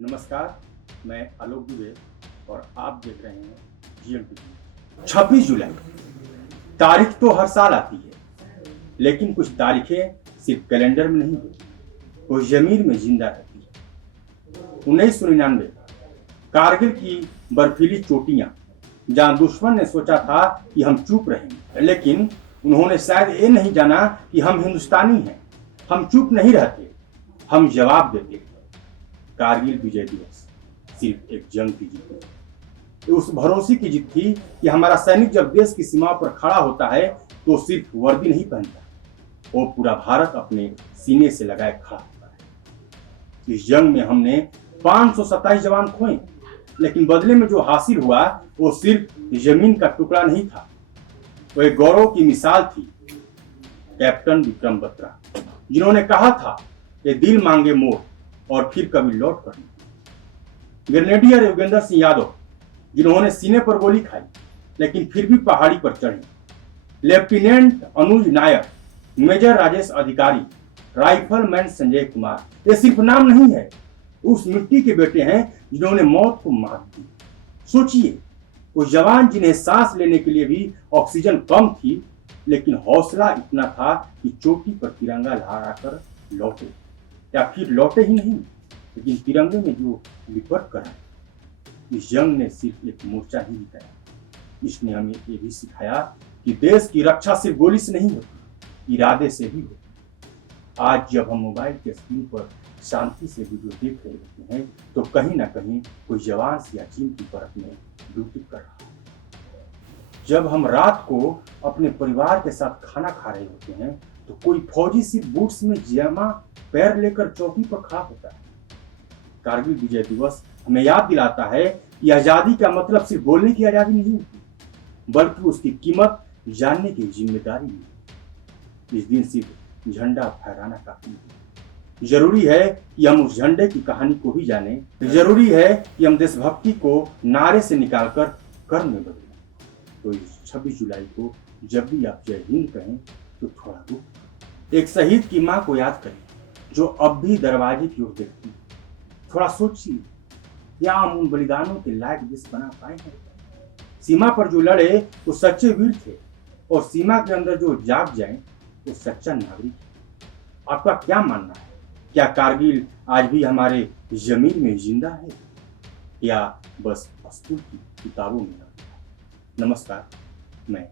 नमस्कार, मैं आलोक दुबे और आप देख रहे हैं जीएमटीवी। 26 जुलाई तारीख तो हर साल आती है, लेकिन कुछ तारीखें सिर्फ कैलेंडर में नहीं होती, वो जमीर में जिंदा रहती है। 1999 कारगिल की बर्फीली चोटियां, जहां दुश्मन ने सोचा था कि हम चुप रहेंगे, लेकिन उन्होंने शायद ये नहीं जाना कि हम हिंदुस्तानी हैं। हम चुप नहीं रहते, हम जवाब देते। कारगिल विजय दिवस सिर्फ एक जंग की जीत नहीं, उस भरोसे की जीत थी कि हमारा सैनिक जब देश की सीमा पर खड़ा होता है तो सिर्फ वर्दी नहीं पहनता, वो पूरा भारत अपने सीने से लगाए खड़ा होता है। इस जंग में हमने 527 जवान खोए, लेकिन बदले में जो हासिल हुआ वो सिर्फ जमीन का टुकड़ा नहीं था, वो एक गौरव की मिसाल थी। कैप्टन विक्रम बत्रा, जिन्होंने कहा था कि दिल मांगे मोर और फिर कभी लौट कर नहीं। ग्रेनेडियर योगेंद्र सिंह यादव, जिन्होंने सीने पर गोली खाई लेकिन फिर भी पहाड़ी पर चढ़े। लेफ्टिनेंट अनुज नायक, मेजर राजेश अधिकारी, राइफलमैन संजय कुमार, ये सिर्फ नाम नहीं है, उस मिट्टी के बेटे हैं जिन्होंने मौत को मात दी। सोचिए, वो जवान जिन्हें सांस लेने के लिए भी ऑक्सीजन कम थी, लेकिन हौसला इतना था कि चोटी पर तिरंगा लहराकर लौटे, या फिर लौटे ही नहीं, लेकिन तिरंगे में जो लिपट कर आए। इस जंग ने सिर्फ एक मोर्चा ही दिखाया, इसने हमें ये भी सिखाया कि देश की रक्षा सिर्फ गोली से नहीं होती, इरादे से भी होती। आज जब हम मोबाइल के स्क्रीन पर शांति से वीडियो देख रहे होते हैं, तो कहीं ना कहीं कोई जवान सियाचिन की बर्फ में ड्यूटी कर रहा है। जब हम रात को अपने परिवार के साथ खाना खा रहे होते हैं, तो कोई फौजी सिर्फ बूट्स में जमा पैर लेकर चौकी पर खड़ा होता है। कारगिल विजय दिवस हमें याद दिलाता है कि आजादी का मतलब सिर्फ बोलने की आजादी नहीं होती, बल्कि उसकी कीमत जानने की जिम्मेदारी है। इस दिन सिर्फ झंडा फहराना काफी नहीं, जरूरी है कि हम उस झंडे की कहानी को भी जानें। जरूरी है कि हम देशभक्ति को नारे से निकालकर कर्म में बदलें। तो इस 26 जुलाई को जब भी आप जय हिंद कहें, तो थोड़ा रुक एक शहीद की मां को याद करें, जो अब भी दरवाजे की ओर देखती है। थोड़ा सोचिए, क्या हम उन बलिदानों के लायक देश बना पाए हैं? सीमा पर जो लड़े वो सच्चे वीर थे, और सीमा के अंदर जो जाग जाए वो सच्चा नागरिक है। आपका क्या मानना है? क्या कारगिल आज भी हमारे जमीन में जिंदा है, या बस स्कूल की किताबों में? नमस्कार, मैं